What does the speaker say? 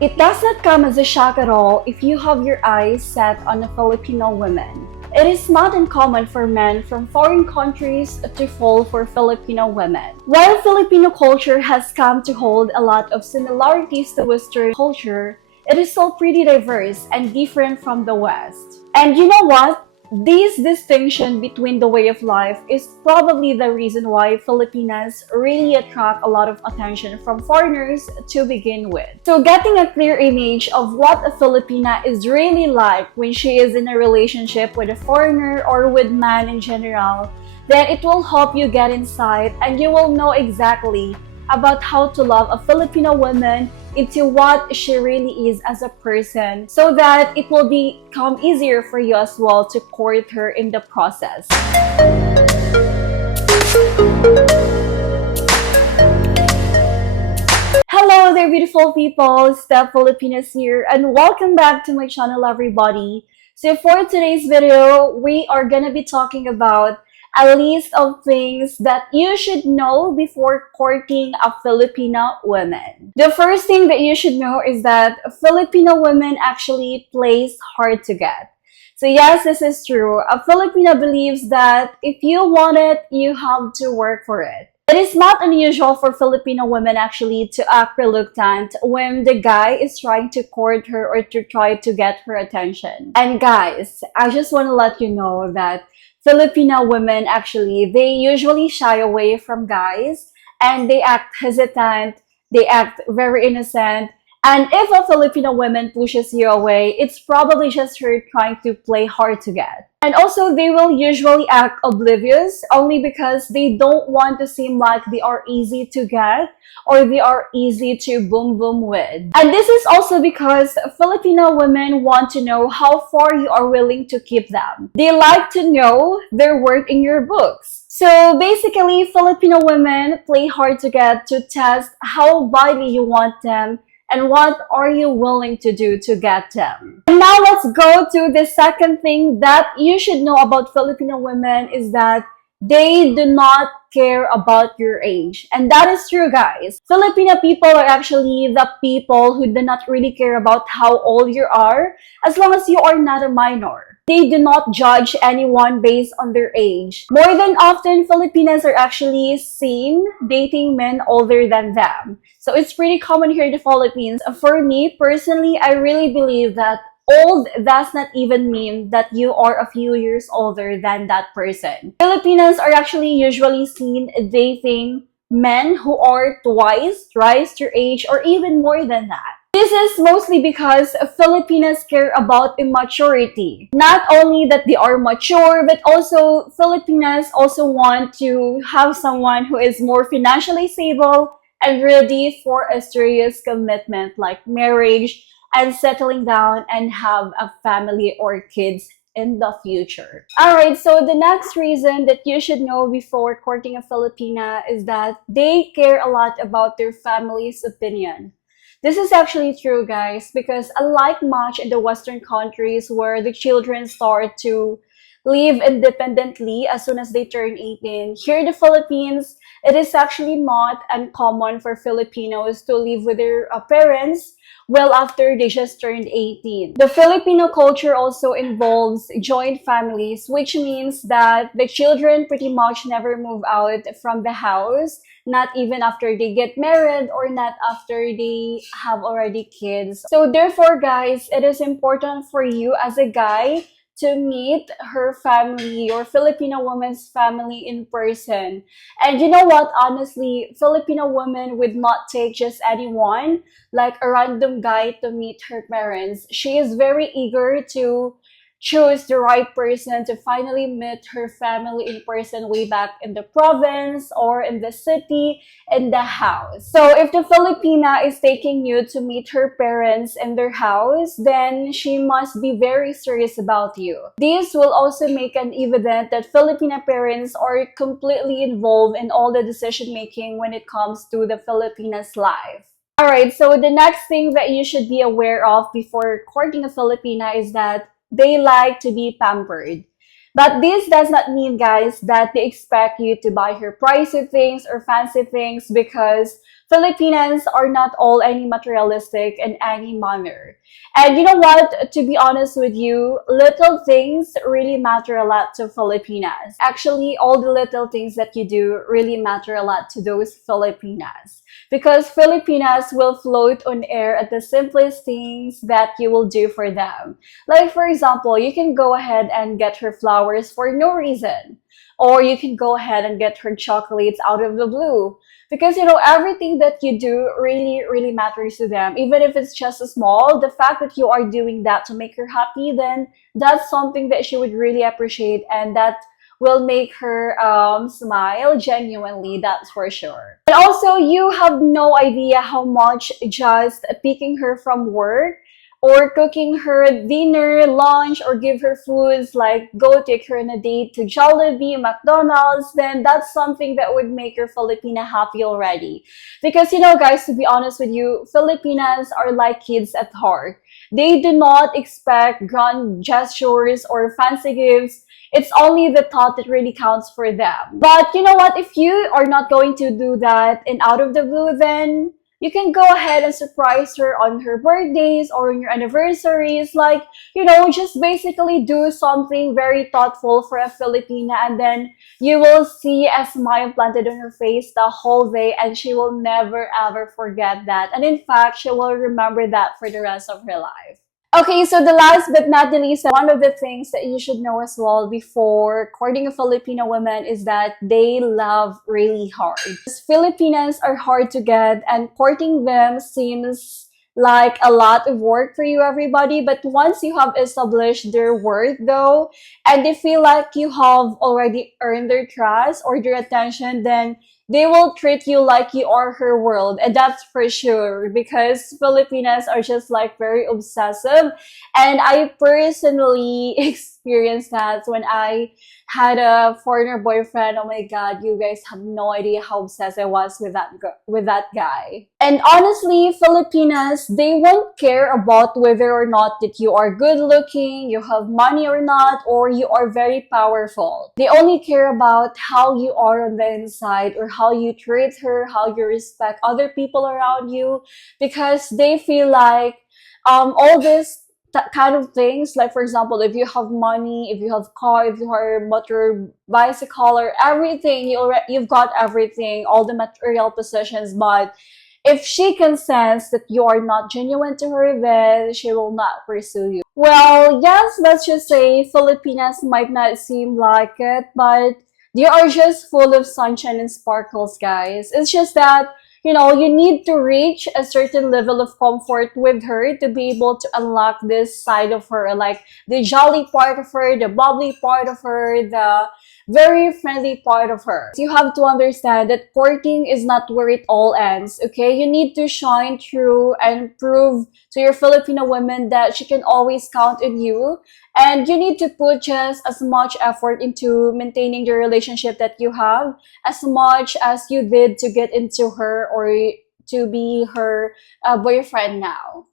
It does not come as a shock at all if you have your eyes set on a Filipino woman. It is not uncommon for men from foreign countries to fall for Filipino women. While Filipino culture has come to hold a lot of similarities to Western culture, it is still pretty diverse and different from the West. And you know what? This distinction between the way of life is probably the reason why Filipinas really attract a lot of attention from foreigners to begin with. So getting a clear image of what a Filipina is really like when she is in a relationship with a foreigner or with man in general, then it will help you get insight and you will know exactly about how to love a Filipino woman into what she really is as a person so that it will become easier for you as well to court her in the process. Hello there, beautiful people. Steph Filipinas here, and welcome back to my channel, everybody. So for today's video, we are gonna be talking about a list of things that you should know before courting a Filipina woman. The first thing that you should know is that Filipino women actually plays hard to get. So yes, this is true. A Filipina believes that if you want it, you have to work for it. It is not unusual for Filipino women actually to act reluctant when the guy is trying to court her or to try to get her attention. And guys, I just want to let you know that Filipino women actually, they usually shy away from guys and they act hesitant, they act very innocent. And if a Filipino woman pushes you away, it's probably just her trying to play hard to get. And also, they will usually act oblivious only because they don't want to seem like they are easy to get or they are easy to boom boom with. And this is also because Filipino women want to know how far you are willing to keep them. They like to know their worth in your books. So basically, Filipino women play hard to get to test how badly you want them and what are you willing to do to get them. And now let's go to the second thing that you should know about Filipino women is that they do not care about your age. And that is true, guys. Filipino people are actually the people who do not really care about how old you are as long as you are not a minor. They do not judge anyone based on their age. More than often, Filipinas are actually seen dating men older than them. So it's pretty common here in the Philippines. For me, personally, I really believe that old does not even mean that you are a few years older than that person. Filipinas are actually usually seen dating men who are twice your age or even more than that. This is mostly because Filipinas care about immaturity. Not only that they are mature, but also Filipinas also want to have someone who is more financially stable and ready for a serious commitment like marriage and settling down and have a family or kids in the future. Alright, so the next reason that you should know before courting a Filipina is that they care a lot about their family's opinion. This is actually true, guys, because unlike much in the Western countries where the children start to live independently as soon as they turn 18, here in the Philippines, it is actually not uncommon for Filipinos to live with their parents well after they just turned 18. The Filipino culture also involves joint families, which means that the children pretty much never move out from the house, not even after they get married or not after they have already kids. So therefore, guys, it is important for you as a guy to meet her family, your Filipino woman's family in person. And you know what? Honestly, Filipino woman would not take just anyone, like a random guy, to meet her parents. She is very eager to choose the right person to finally meet her family in person way back in the province or in the city, in the house. So if the Filipina is taking you to meet her parents in their house, then she must be very serious about you. This will also make it evident that Filipina parents are completely involved in all the decision making when it comes to the Filipina's life. Alright, so the next thing that you should be aware of before courting a Filipina is that they like to be pampered. But this does not mean, guys, that they expect you to buy her pricey things or fancy things, because Filipinas are not all any materialistic in any manner. And you know what? To be honest with you, little things really matter a lot to Filipinas. Actually, all the little things that you do really matter a lot to those Filipinas. Because Filipinas will float on air at the simplest things that you will do for them. Like, for example, you can go ahead and get her flowers for no reason. Or you can go ahead and get her chocolates out of the blue. Because, you know, everything that you do really, really matters to them. Even if it's just a small, the fact that you are doing that to make her happy, then that's something that she would really appreciate and that will make her smile genuinely, that's for sure. And also, you have no idea how much just picking her from work or cooking her dinner, lunch, or give her foods like go take her on a date to Jollibee, McDonald's, then that's something that would make your Filipina happy already. Because, you know, guys, to be honest with you, Filipinas are like kids at heart. They do not expect grand gestures or fancy gifts. It's only the thought that really counts for them. But you know what? If you are not going to do that and out of the blue, then you can go ahead and surprise her on her birthdays or on your anniversaries. Like, you know, just basically do something very thoughtful for a Filipina, and then you will see a smile planted on her face the whole day, and she will never ever forget that. And in fact, she will remember that for the rest of her life. Okay, so the last but not the least, one of the things that you should know as well before courting a Filipino woman is that they love really hard. Filipinas are hard to get, and courting them seems like a lot of work for you, everybody. But once you have established their worth, though, and they feel like you have already earned their trust or their attention, then they will treat you like you are her world. And that's for sure, because Filipinas are just like very obsessive. And I personally experienced that when I had a foreigner boyfriend. Oh my god, you guys have no idea how obsessed I was with that guy. And honestly, Filipinas, they won't care about whether or not that you are good looking, you have money or not, or you are very powerful. They only care about how you are on the inside, or how you treat her, how you respect other people around you, because they feel like all this kind of things, like for example, if you have money, if you have car, if you have motor bicycle or everything, you've got everything, all the material possessions. But if she can sense that you are not genuine to her, then she will not pursue you. Well, yes, let's just say Filipinas might not seem like it, but they are just full of sunshine and sparkles, guys. It's just that, you know, you need to reach a certain level of comfort with her to be able to unlock this side of her, like the jolly part of her, the bubbly part of her, the very friendly part of her. You have to understand that courting is not where it all ends, okay? You need to shine through and prove to your Filipino women that she can always count on you. And you need to put just as much effort into maintaining the relationship that you have as much as you did to get into her or to be her boyfriend now.